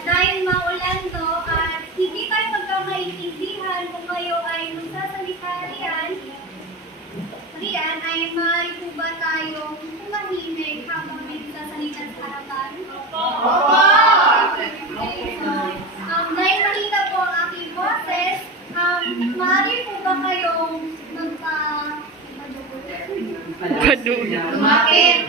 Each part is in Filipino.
Dahil maulan to at hindi tayo magkamaintindihan kung kayo ay magsasalita riyan ay maaari po ba tayong tumahimik habang may magsasalita sa harapan? Opo! Dahil malita po ang aking boses, maaari po ba kayong lumapit? Lumapit!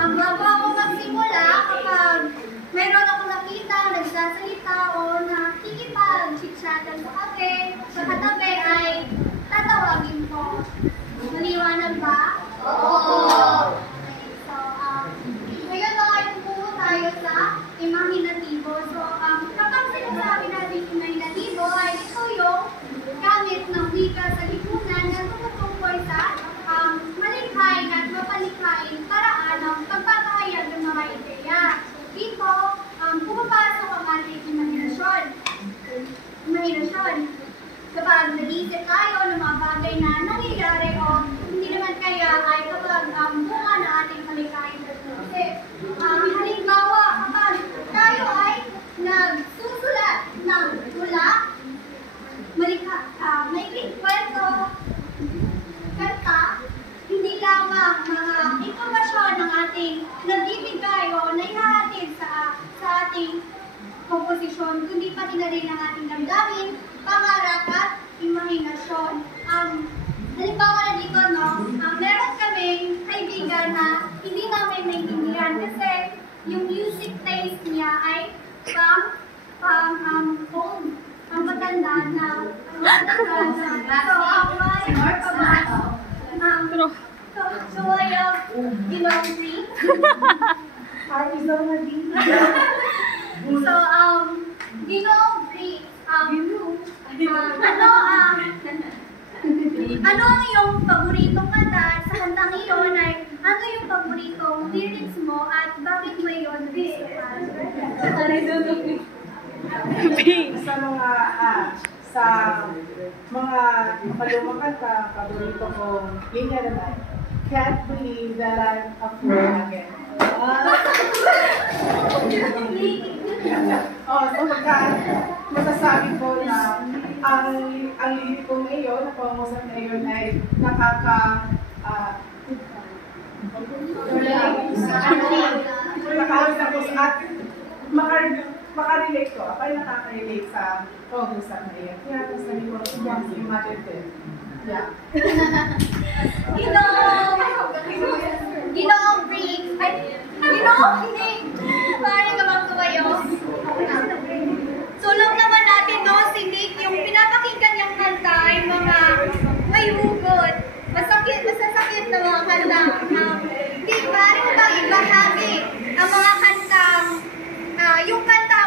Bago ako magsimula, kapag mayroon ako nakita, nagsasalita o nakikipag-chit-chatan sa kape, sa katabi ay tatawagin ko. Maliwanag ba? Oo! So, ngayon ay pupunta tayo sa imahinatibo. So, kapag sinasabi natin imahinatibo ay ito yung gamit ng wika sa lipunan na tumutukoy sa malikhain at mapalikhain paraan ng pagpapahayag ng mga ideya. Dito, pumapasok ang ating imahinasyon. Kapag nag-iisip tayo ng mga bagay na nangyayari o hindi naman kaya ay kapag bunga ng ating malikhain. Kasi, halimbawa, kapag tayo ay nagsusulat ng tula, may kwento, kanta, hindi lamang mga impormasyon ng ating nagbibigay o naihahatid sa ating komposisyon, kundi pati na rin ang ating damdamin, pangarap at imahinasyon. Halimbawa na dito, meron kaming kaibigan na hindi namin maintindihan kasi yung music taste niya ay old, ang matanda na. So I free. So, ano ang iyong paboritong kanta sa kantang iyon ay ano yung paboritong lyrics mo at bakit mo iyon nagustuhan? Sa mga palumang kanta, paborito ko linya naman, Can't Believe That I'm a Fool Again. So pagka masasabi ko na ang lirik ko ngayon, ang pangusap ngayon ay makarelate ko. Ako ay nakaka-relate sa pangusap ngayon. Kaya sabi ko, just imagine it. Yeah. Ginoong break. Hindi. Parang naman tumayo. Sulong naman natin, si Nick, yung pinapakinggan niyang kanta ay mga may hugot. Masasakit na mga kanta. Hindi, parang bang ibahagi ang mga kantang, yung kanta,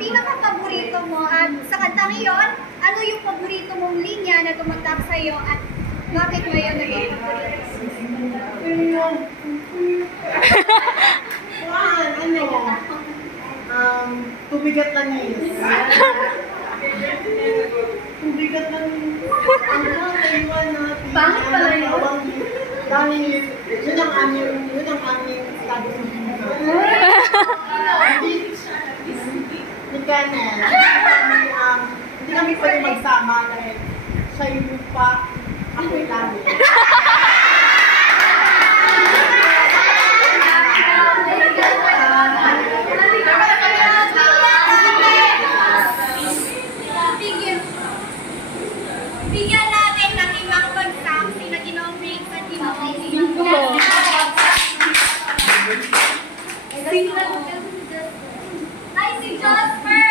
pinaka-paborito mo at sa kantang iyon, ano yung paborito mong linya na tumatak sa'yo at bakit mo yun naging paborito? Tubigat lang yun. Tubigat lang yun. Bakit pala yun? Dahil yun ang aming status ng hindi kami pwede magsama dahil siya yung lupa, ako yung langit. Bigyan natin ng ibang pagsaksi na Ginoong Briggs at Ginoong ay, si Jasper! Jasper!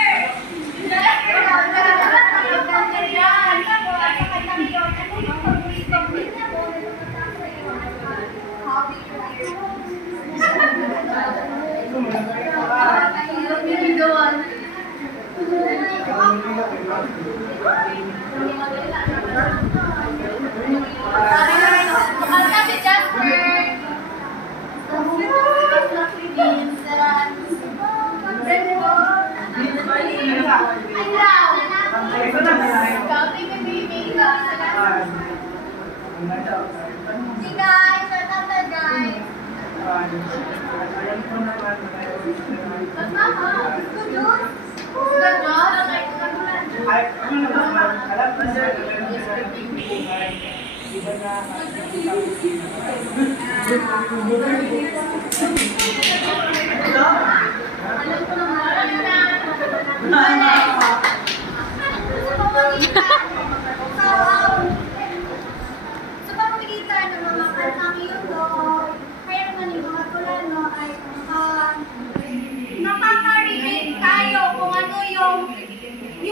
Kanta si Jasper. Counting the baby. See guys, shut up the guys. But mama, gusto Diyos? Gusto Diyos? Alam ko naman na. Sa pamamagitan ng mga kantang iyon kaya naman yung mga tulano ay nakaka-relate tayo kung ano yung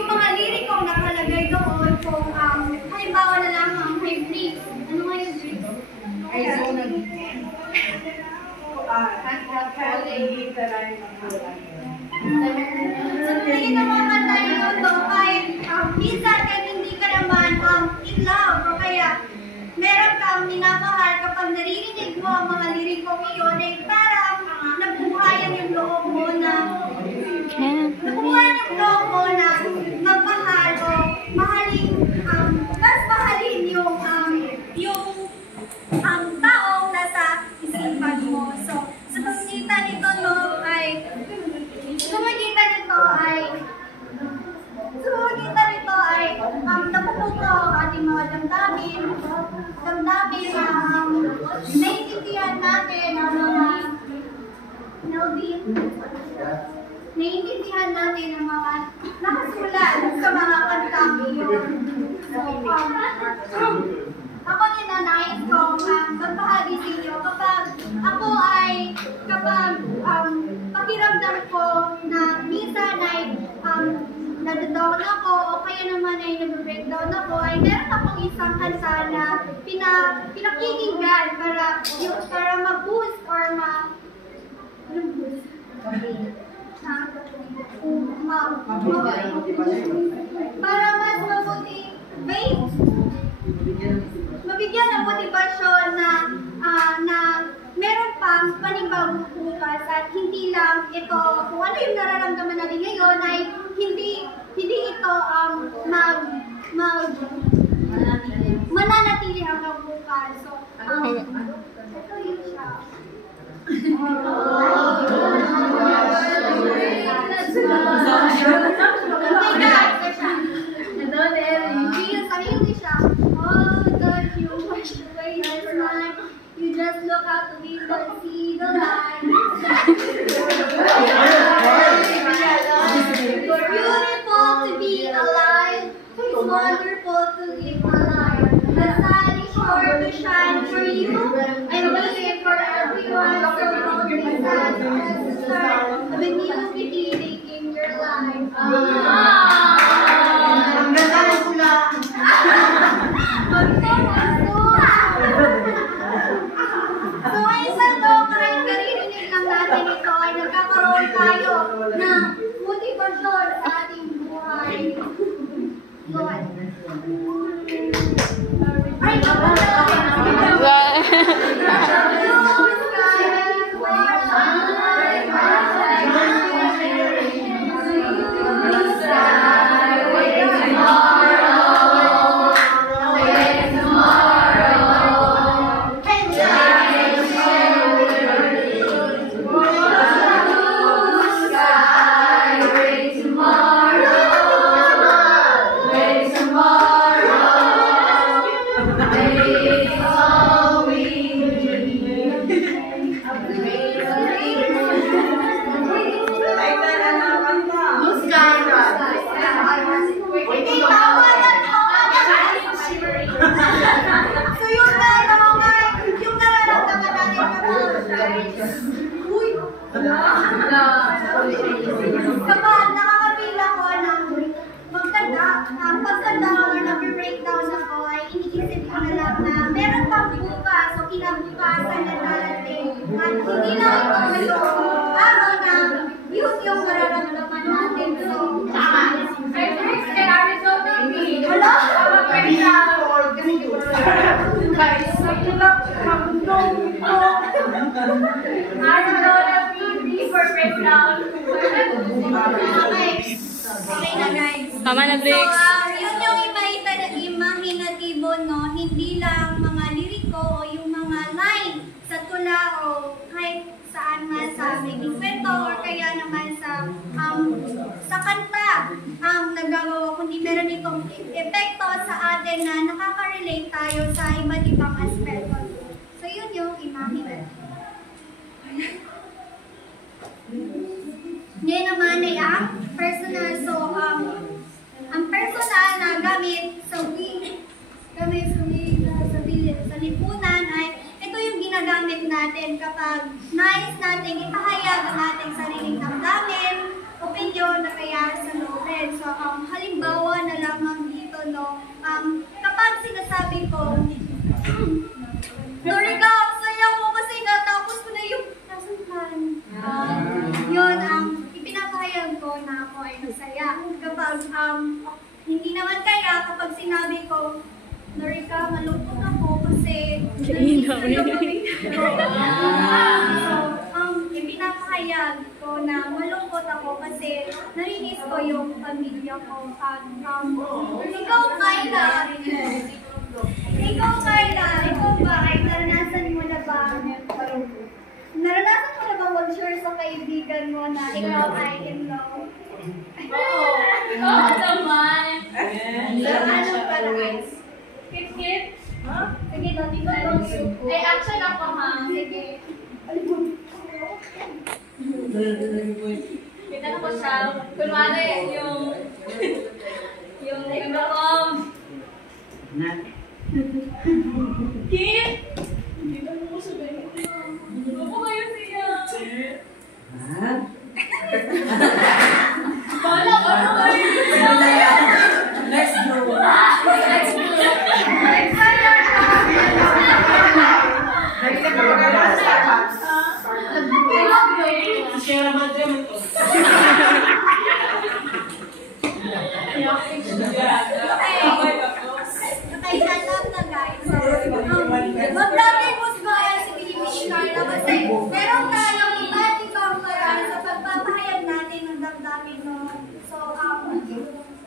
mga lirikong nakalagay doon kung halimbawa na lang ang high breeze. Ano nga yung breeze? Sa tingin ng mga kanta yun ay minsan kahit hindi ka naman in love o kaya meron kang minamahal kapag naririnig mo ang mga lirikong iyon ay parang nabuhayan yung loob mo na magmahal o mahalin mas mahalin yung taong nasa isipan mo. So, sa pamagitan nito ay napuputo ang ating mga damdamin na naiintindihan natin ang mga nakasulat sa mga kantang iyon. So, ako ninanais ko magbahagi sa inyo kapag pakiramdam ko na minsan ay nadadown ako o kaya naman ay nag-breakdown ako, ay meron akong isang kanta na pinakikinggan para mag-boost or para mas mabigyan ng motibasyon na meron pang panibagong bukas at hindi lang ito kung ano yung nararamdaman natin ngayon ay hindi ito mananatili hanggang bukas. So, ito yun siya. You just look out the window and see the light. You're beautiful to be alive. It's wonderful to live a life. The sun is sure to shine for you. I'm waiting for everyone. So don't be sad. Just start with new beginning in your life. Ang ganda ng pula. So, minsan kahit naririnig lang natin ito, ay nagkakaroon tayo ng motivasyon sa ating buhay. God. Ay, kapag nakakapila ko ng pagkanda or nag-breakdown ako, ay iniisip ko na lang na meron pang bukas o kinabukasan na darating. At hindi lang ito yung araw na yun yung nararamdaman natin. So, Kahit sa ilap ang mundo ko. Arola PD for breakdown. Okay na guys. Tama na, So, Briggs. yun yung imahinatibo, no? Hindi lang mga liriko o yung mga line sa tula o kahit saan man sa aming kwento or kaya naman sa kanta ang nagagawa, kundi meron itong epekto sa atin na nakaka-relate tayo sa iba't ibang aspeto. So, yun yung imahinatibo. Ngayon naman ay ang personal. So, ang personal na gamit sa lipunan ay ito yung ginagamit natin kapag nais natin ipahayag ang ating sariling damdamin, opinyon na kaya sa loobin. So, halimbawa na lamang dito, no, kapag sinasabi ko, Dorika, saya ko kasi natapos ko na yung nasundan. Yun ang ipinapahayag ko na ako ay masaya. Kapag hindi naman kaya kapag sinabi ko, Norika, malungkot ako kasi nandito sa loob. So, ipinapahayag ko na malungkot ako kasi narinis ko yung pamilya ko. At ikaw, Kayla, ikaw ba ay naranasan mo na ba mag-share sa kaibigan mo na ikaw ay in love? Oo naman. Ano pala guys? Kit-kit. Sige, dati ko lang yun. Ay, action ako ha. Sige. Kita ko siya. Kunwari yung ano ko. Kit! Dito mo ko sabihin. Ano po kayo siya? Bala ka na kayo. Let's go. Share naman din ito. Okay, shut up na guys. So, wag natin husgahan si Pilipino Carla kasi meron tayong iba't ibang paraan sa pagpapahayag natin ng damdamin, no? So,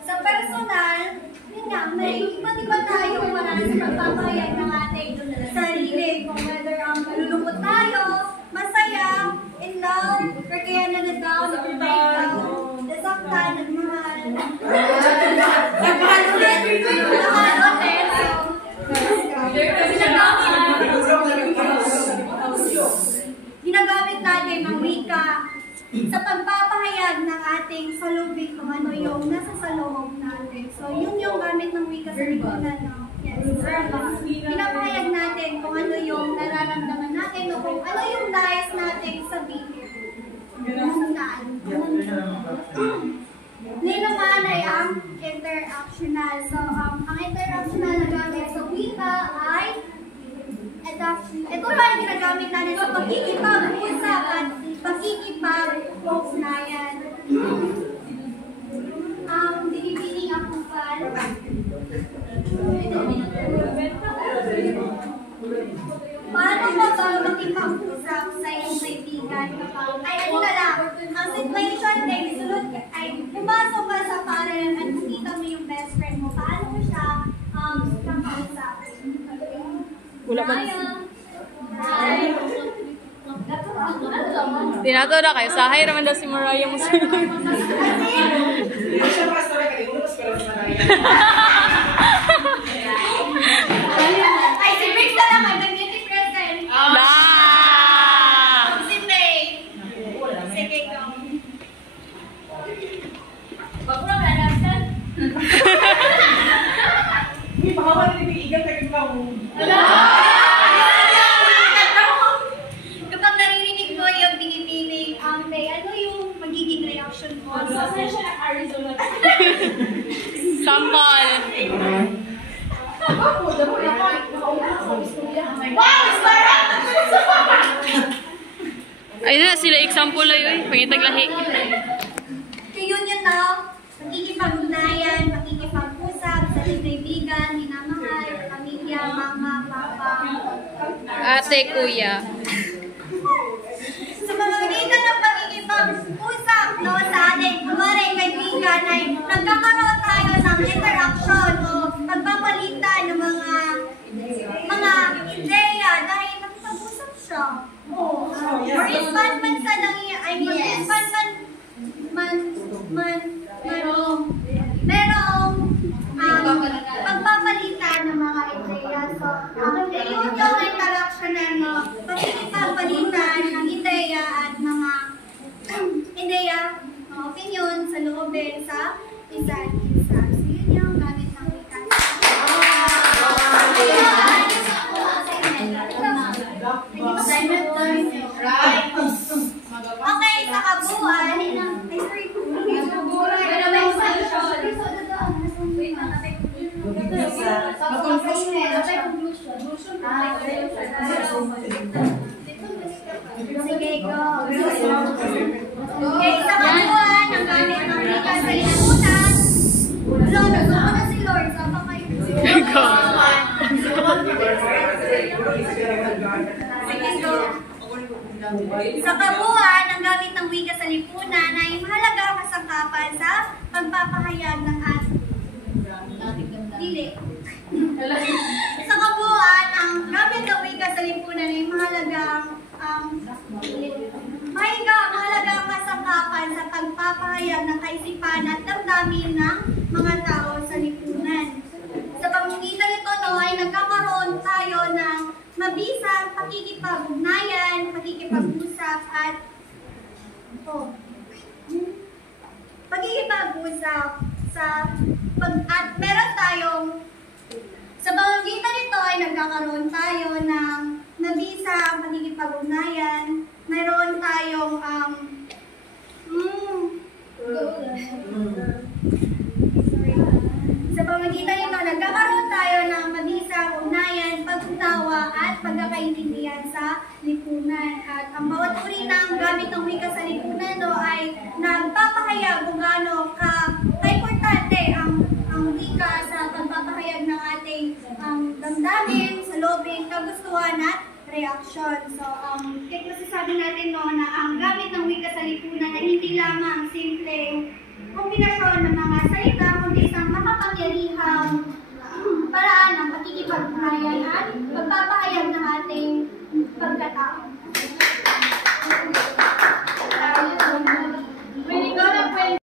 sa personal, yun nga, may iba't iba tayong paraan sa pagpapahayag ng ating sarili. Kung whether malulungkot tayo, masaya, in love, or kaya na-down, breakdown, nasaktan, nagmahal. Nagmahal ulit. Nagmahal ulit. Ginagamit natin ang wika sa pagpapahayag ng ating salubin kung ano yung nasa sa loob natin. So, yun yung gamit ng wika sa lipunan. No? Yes, pinapahayag natin kung ano yung nararamdaman natin o kung ano yung nais natin sabihin. Ngayon naman ay ang interactional. So, ang interactional na gamit sa wika ay ito lang yung ginagamit natin sa pakikipag-usap at pakikipag-ugnayan. Binibining akong fan. Paano ka ba makipag-usap sa iyong kaibigan kapag, ay ano na lang, ang situation ay sulod ay pumasok ka sa paaralan at nakita mo yung best friend mo, paano mo siya kakausap? Wala pa. Hi! Tinato na kayo. Sahay naman daw si Mariah mo sa Hindi siya makasara ka. Ikaw mas pala si Mariah. Ay, si Rick na lang ay nag-depress kayo. Si May. Sige, go. Wag mo naman alasan. Hindi, baka maniligigan kayo ikaw. Kapag naririnig mo yung binibining, May, ano yung magiging reaction mo? Saan siya ng Arizona? Sampal. Ayun na, sila example lang yun. Pangitaglahi. Kaya yun na, pakikipag-ugnayan, pakikipag-usap sa kaibigan, minamahal, pamilya, mama, papa, Ate, kuya. Sa pamamagitan ng pagkikipag-usap, no, sa ating kumaring kaibigan ay nagkakaroon tayo ng interaction o pagpapalitan ng mga ideya dahil nakipag-usap siya. Or ispan man sa merong pagpapalitan ng mga ideya. So, yun yung interaction na pagkikipagpalitan ng ideya at mga opinion sa loobin sa isa't isa. So, yun yung gamit ng wika. Okay, sa kabuuan, sige, go. Okay, sa kabuuan, ang gamit ng wika sa lipunan. Lord, nagsuko si Lord. Sama kayo. Sa kabuuan, ang gamit ng wika sa lipunan ay mahalaga ang kasangkapan sa pagpapahayag ng ating dili. Sa kabuuan, ang gamit ng wika sa lipunan ay mahalaga ang kasangkapan sa pagpapahayag ng kaisipan at damdamin ng mga tao sa lipunan. Sa pamamagitan nito, ay nagkakaroon tayo ng mabisang pakikipag-ugnayan, pakikipag-usap at at meron tayong sa pamamagitan nito ay nagkakaroon tayo ng mabisang pakikipag-ugnayan, meron tayong sa pamamagitan nito, nagkakaroon tayo ng mabisang ugnayan, pag-unawa at pagkakaintindihan sa lipunan. At ang bawat uri ng gamit ng wika sa lipunan ay nagpapahayag kung gaano ka-importante ang wika sa pagpapahayag ng ating damdamin, sa lobing, kagustuhan at reaksyon. So, kaya masasabi natin na ang gamit ng wika sa lipunan ay hindi lamang simpleng kombinasyon ng mga salita, kundi isang makapangyarihang paraan ng pakikipag-ugnayan at pagpapahayag